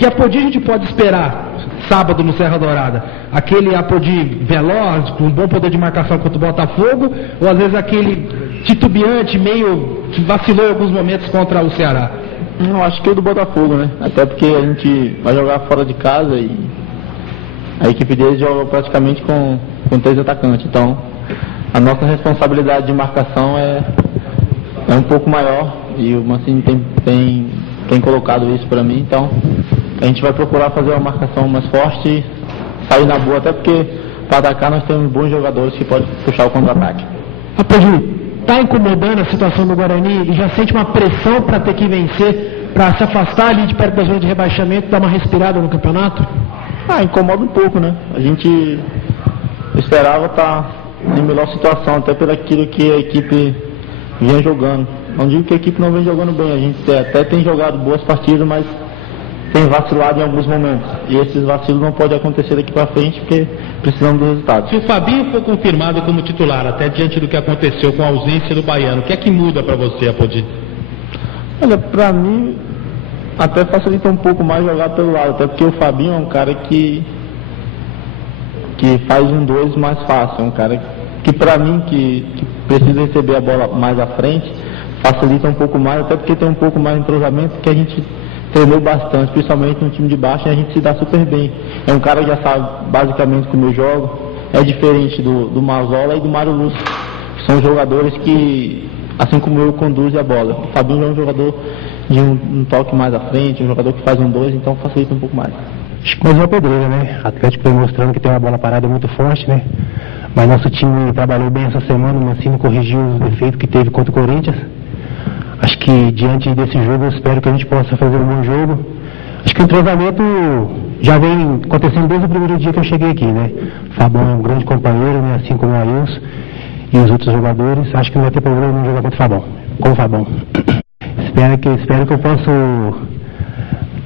Que Apodi a gente pode esperar sábado no Serra Dourada? Aquele Apodi veloz, com um bom poder de marcação contra o Botafogo, ou às vezes aquele titubeante, meio que vacilou em alguns momentos contra o Ceará? Eu acho que é o do Botafogo, né? Até porque a gente vai jogar fora de casa e a equipe deles joga praticamente com 3 atacantes. Então, a nossa responsabilidade de marcação é um pouco maior e o Mancini tem colocado isso para mim. Então, a gente vai procurar fazer uma marcação mais forte e sair na boa, até porque para atacar nós temos bons jogadores que podem puxar o contra-ataque. Apodi, está incomodando a situação do Guarani e já sente uma pressão para ter que vencer, para se afastar ali de perto da zona de rebaixamento, dar uma respirada no campeonato? Incomoda um pouco, né? A gente esperava estar em melhor situação, até pelo aquilo que a equipe vinha jogando. Não digo que a equipe não vem jogando bem, a gente até tem jogado boas partidas, mas tem vacilado em alguns momentos. E esses vacilos não podem acontecer daqui para frente, porque precisamos do resultado. Se o Fabinho for confirmado como titular, até diante do que aconteceu com a ausência do Baiano, o que é que muda para você, Apodi? Olha, para mim, até facilita um pouco mais jogar pelo lado, até porque o Fabinho é um cara que faz 1-2 mais fácil, é um cara que para mim, que precisa receber a bola mais à frente, facilita um pouco mais, até porque tem um pouco mais de entrosamento, que a gente treinou bastante, principalmente no time de baixo, e a gente se dá super bem. É um cara que já sabe basicamente como eu jogo, é diferente do Mazola e do Mário Lúcio, que são jogadores que, assim como eu, conduzem a bola. O Fabinho é um jogador de um toque mais à frente, um jogador que faz 1-2, então facilita um pouco mais. Acho que mais uma pedreira, né? O Atlético vem mostrando que tem uma bola parada muito forte, né? Mas nosso time trabalhou bem essa semana, o Mancini corrigiu os defeitos que teve contra o Corinthians. Acho que diante desse jogo eu espero que a gente possa fazer um bom jogo. Acho que o entrosamento já vem acontecendo desde o primeiro dia que eu cheguei aqui, né? O Fabão é um grande companheiro, né? Assim como o Ailson e os outros jogadores. Acho que não vai ter problema em jogar contra o Fabão, com o Fabão. Espero que eu possa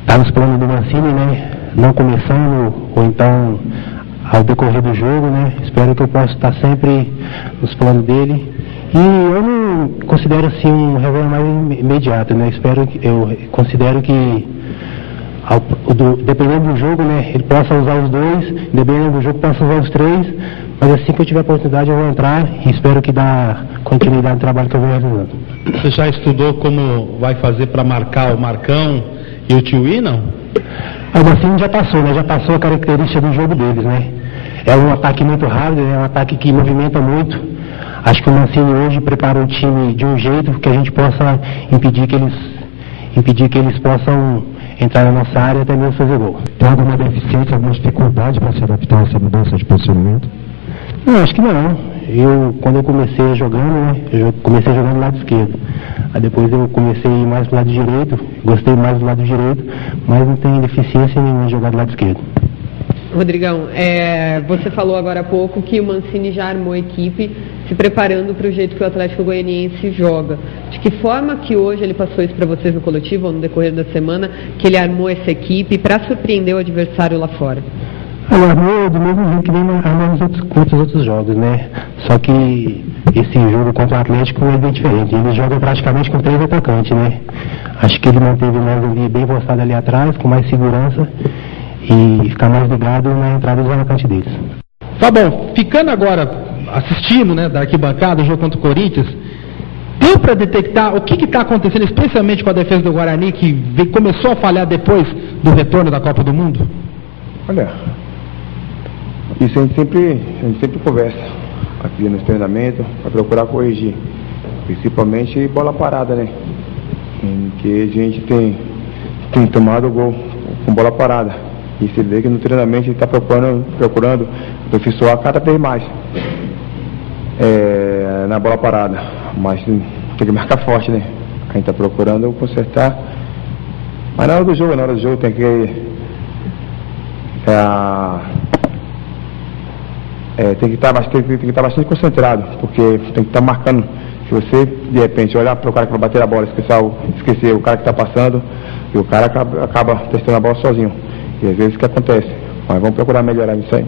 estar nos planos do Mancini, né? Não começando, ou então ao decorrer do jogo, né? Espero que eu possa estar sempre nos planos dele. E eu não considero assim um reserva mais imediato, né? Eu considero que dependendo do jogo, né? Ele possa usar os 2, dependendo do jogo possa usar os 3, mas assim que eu tiver a oportunidade eu vou entrar e espero que dá continuidade no trabalho que eu venho realizando. Você já estudou como vai fazer para marcar o Marcão e o Tiuí, não? Mas assim já passou, né? Já passou a característica do jogo deles, né? É um ataque muito rápido, é um ataque que movimenta muito. Acho que o Mancini hoje preparou o time de um jeito que a gente possa impedir que eles possam entrar na nossa área e até mesmo fazer gol. Tem alguma deficiência, alguma dificuldade para se adaptar a essa mudança de posicionamento? Não, acho que não. Quando eu comecei jogando, né? Eu comecei jogando do lado esquerdo. Aí depois eu comecei a ir mais do lado direito, gostei mais do lado direito, mas não tem deficiência nenhuma em jogar do lado esquerdo. Rodrigão, você falou agora há pouco que o Mancini já armou a equipe se preparando para o jeito que o Atlético Goianiense joga. De que forma que hoje ele passou isso para vocês no coletivo, ou no decorrer da semana, que ele armou essa equipe para surpreender o adversário lá fora? Ele armou do mesmo jeito que vem armando contra os outros jogos, né? Só que esse jogo contra o Atlético é bem diferente. Ele joga praticamente com 3 atacantes, né? Acho que ele manteve mais ali, bem postado ali atrás, com mais segurança e ficar mais ligado na entrada dos atacantes deles. Tá bom, ficando agora assistindo, né, da arquibancada o jogo contra o Corinthians, deu para detectar o que está acontecendo, especialmente com a defesa do Guarani, que começou a falhar depois do retorno da Copa do Mundo? Olha, isso a gente sempre conversa aqui no treinamento para procurar corrigir, principalmente bola parada, né? Em que a gente tem tomado gol com bola parada. E você vê que no treinamento a gente está procurando aperfeiçoar cada vez mais na bola parada. Mas tem que marcar forte, né? A gente está procurando consertar. Mas na hora do jogo tem que estar bastante concentrado, porque tem que estar marcando. Se você de repente olhar para o cara que vai bater a bola, esquecer o cara que está passando, e o cara acaba testando a bola sozinho. E às vezes o que acontece, mas vamos procurar melhorar isso aí.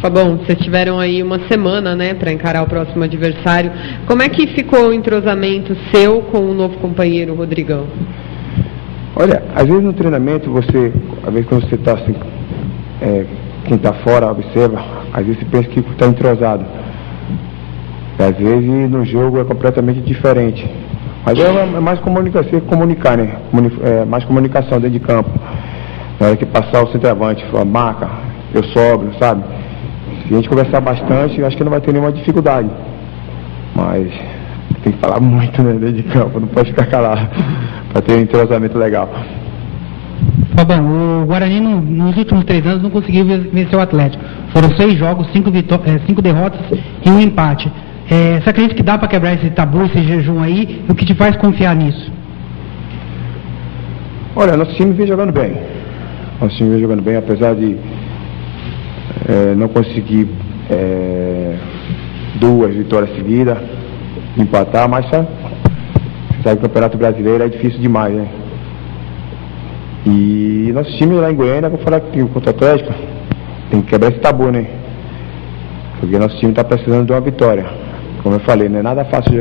Fabão, vocês tiveram aí uma semana, né, para encarar o próximo adversário. Como é que ficou o entrosamento seu com o novo companheiro, Rodrigão? Olha, às vezes no treinamento você às vezes quando você está assim, quem está fora observa, às vezes você pensa que está entrosado. E às vezes no jogo é completamente diferente. Mas é mais comunicar, né? Mais comunicação dentro de campo. Na hora que passar o centroavante, a marca, eu sobro, sabe? Se a gente conversar bastante, eu acho que não vai ter nenhuma dificuldade. Mas tem que falar muito, né, dentro de campo, não pode ficar calado, para ter um entrosamento legal. Fabão, o Guarani nos últimos 3 anos não conseguiu vencer o Atlético. Foram 6 jogos, 5 derrotas e 1 empate. Você acredita que dá para quebrar esse tabu, esse jejum aí? O que te faz confiar nisso? Olha, nosso time vem jogando bem. Nosso time vem jogando bem, apesar de não conseguir 2 vitórias seguidas, empatar, mas sabe que o Campeonato Brasileiro é difícil demais, né? E nosso time lá em Goiânia, vou falar que contra o Atlético, tem que quebrar esse tabu, né? Porque nosso time está precisando de uma vitória. Como eu falei, não é nada fácil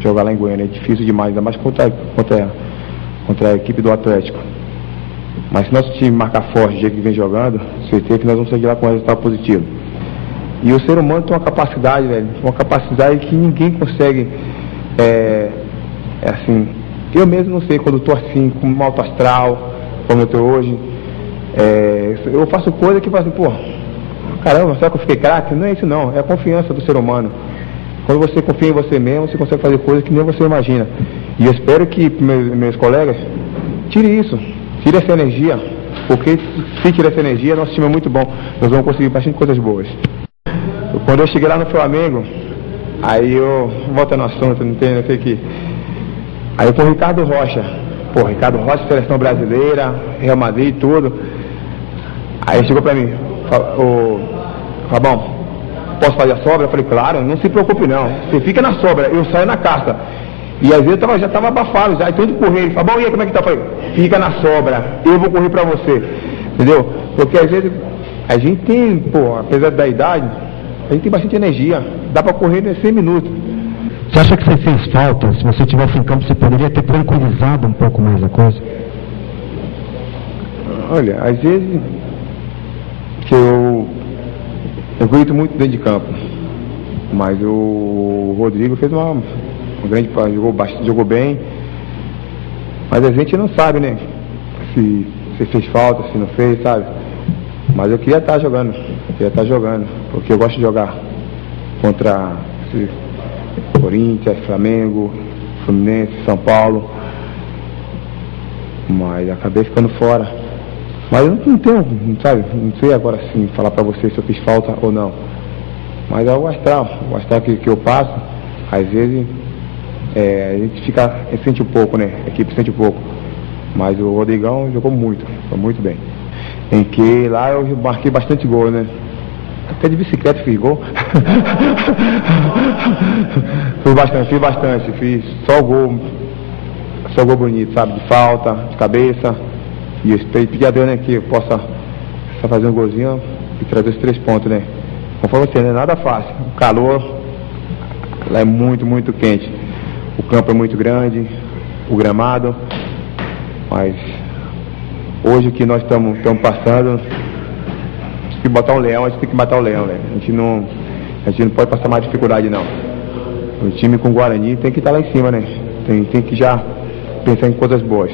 jogar lá em Goiânia, é difícil demais, ainda mais contra a equipe do Atlético. Mas se nosso time marcar forte do jeito que vem jogando, certeza que nós vamos sair de lá com um resultado positivo. E o ser humano tem uma capacidade, velho, uma capacidade que ninguém consegue, assim, eu mesmo não sei, quando eu tô assim, com um alto astral, como eu tô hoje, eu faço coisa que falo assim, pô, caramba, será que eu fiquei craque? Não é isso não, é a confiança do ser humano. Quando você confia em você mesmo, você consegue fazer coisas que nem você imagina. E eu espero que meus colegas tirem isso, tirem essa energia, porque se tirar essa energia, nosso time é muito bom, nós vamos conseguir bastante coisas boas. Quando eu cheguei lá no Flamengo, aí eu, volta no assunto, não sei o que, aí eu com o Ricardo Rocha, Ricardo Rocha, seleção brasileira, Real Madrid e tudo, aí ele chegou pra mim, Fabão, posso fazer a sobra? Eu falei, claro, não se preocupe não, você fica na sobra, eu saio na caça. E às vezes eu já estava abafado, já, então eu correr, ele falou, bom, e aí, como é que tá? Eu falei, fica na sobra, eu vou correr pra você, entendeu? Porque às vezes a gente tem, apesar da idade, a gente tem bastante energia, dá pra correr em 100 minutos. Você acha que você fez falta? Se você estivesse em campo, você poderia ter tranquilizado um pouco mais a coisa? Olha, às vezes que eu grito muito dentro de campo, mas o Rodrigo fez uma grande parte, jogou bem, mas a gente não sabe, né, se fez falta, se não fez, sabe? Mas eu queria estar jogando, porque eu gosto de jogar contra Corinthians, Flamengo, Fluminense, São Paulo, mas acabei ficando fora. Mas eu não tenho, sabe, não sei agora sim falar pra você se eu fiz falta ou não. Mas é o astral que eu passo, às vezes a gente sente um pouco, né? A equipe sente um pouco. Mas o Rodrigão jogou muito bem. Em que lá eu marquei bastante gol, né? Até de bicicleta fiz gol. Fiz bastante, fiz só gol bonito, sabe? De falta, de cabeça. E eu pedi a Deus, né, que eu possa fazer um golzinho e trazer os 3 pontos, né? Conforme você, não é nada fácil. O calor lá é muito, muito quente. O campo é muito grande, o gramado. Mas hoje que nós estamos passando, se botar um leão, a gente tem que matar o leão, né? A gente não pode passar mais dificuldade, não. O time com o Guarani tem que estar lá em cima, né? Tem que já pensar em coisas boas.